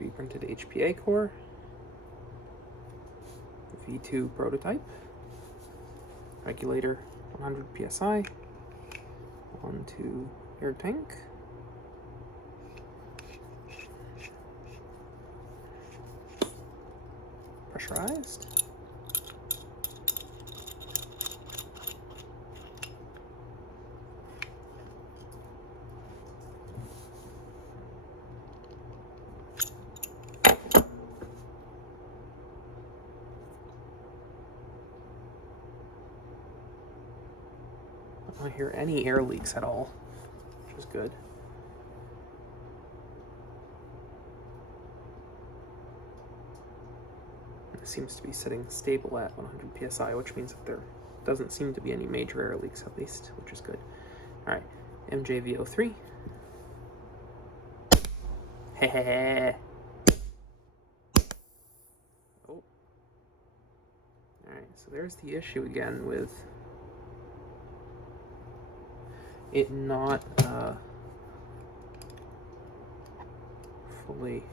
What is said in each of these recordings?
3D printed HPA core, V2 prototype, regulator 100 psi, onto air tank, pressurized, I don't hear any air leaks at all, which is good. It seems to be sitting stable at 100 psi, which means that there doesn't seem to be any major air leaks at least, which is good. All right, MJV03. Hehehe. Oh. All right, so there's the issue again with it not fully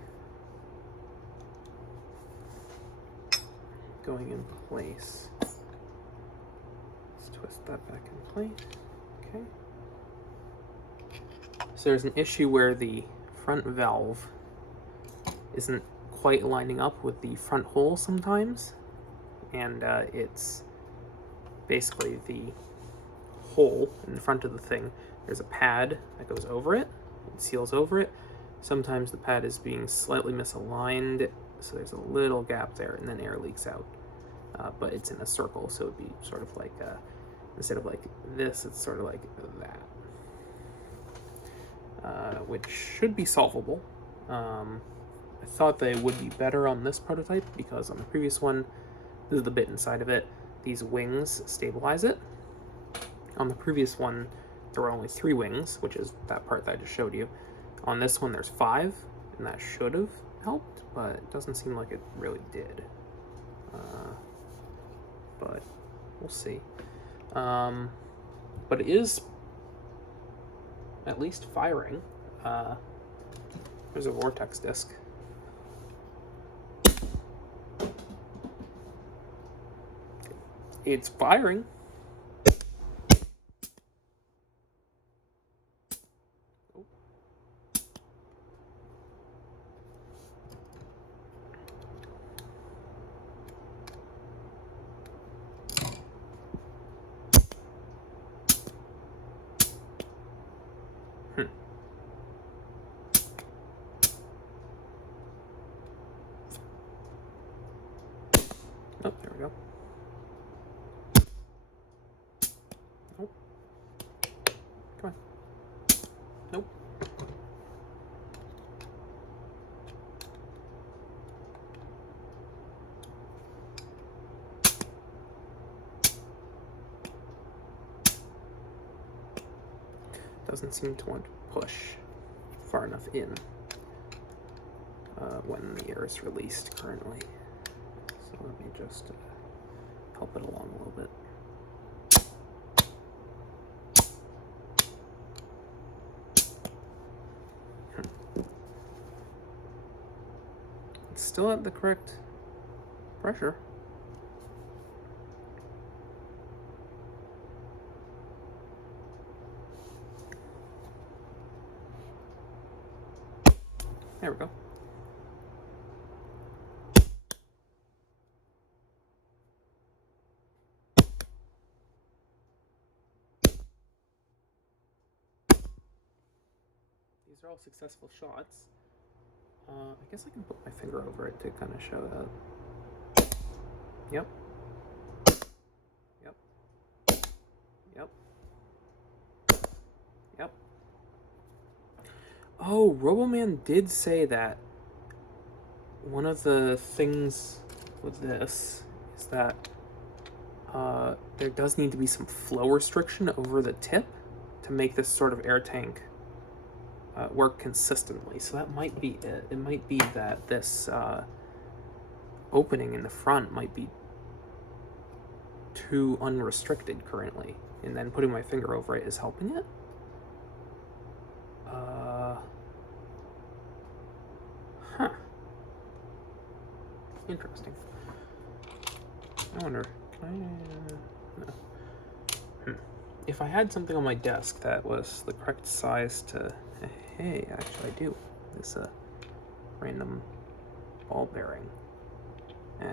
going in place. Let's twist that back in place. Okay. So there's an issue where the front valve isn't quite lining up with the front hole sometimes, and it's basically the hole in the front of the thing. There's a pad that goes over it, it seals over it. Sometimes the pad is being slightly misaligned, so there's a little gap there, and then air leaks out. But it's in a circle, so it'd be sort of like, instead of like this, it's sort of like that. Which should be solvable. I thought they would be better on this prototype, because on the previous one, this is the bit inside of it, these wings stabilize it. On the previous one, there were only 3 wings, which is that part that I just showed you. On this one, there's 5, and that should have helped, but it doesn't seem like it really did. But we'll see. But it is at least firing. There's a vortex disc. It's firing. Oh, there we go. Nope. Come on. Nope. Doesn't seem to want to push far enough in when the air is released currently. So let me just help it along a little bit. It's still at the correct pressure. There we go. These are all successful shots. I guess I can put my finger over it to kind of show that. Yep. Yep. Yep. Yep. Oh, Roboman did say that one of the things with this is that there does need to be some flow restriction over the tip to make this sort of air tank work consistently. So that might be it. It might be that this opening in the front might be too unrestricted currently, and then putting my finger over it is helping it. Huh. Interesting. I wonder, can I... no. If I had something on my desk that was the correct size to... Hey, actually I do. It's a random ball bearing.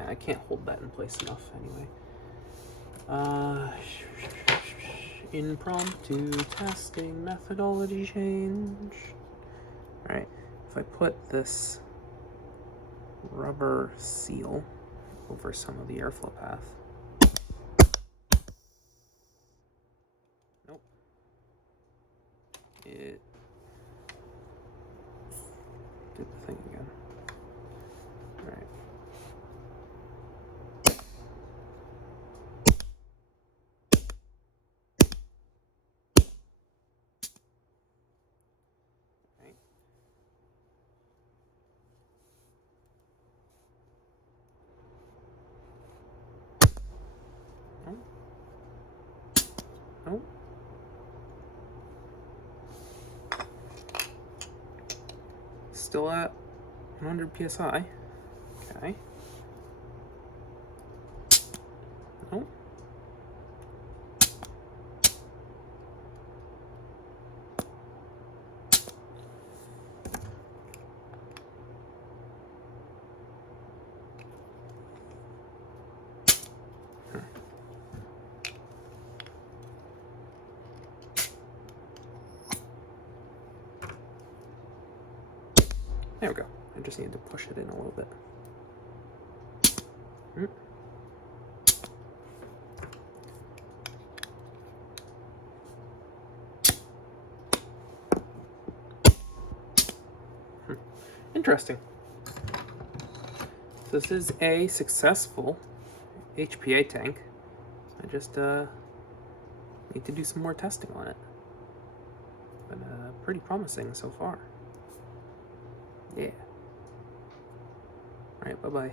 I can't hold that in place enough anyway. Impromptu testing methodology change. Alright, if I put this rubber seal over some of the airflow path. Nope. It did the thing again. Alright. Oh. Still at 100 psi. Okay. Oh. There we go. I just need to push it in a little bit. Interesting. So this is a successful HPA tank. I just need to do some more testing on it. But pretty promising so far. Yeah. Alright, bye-bye.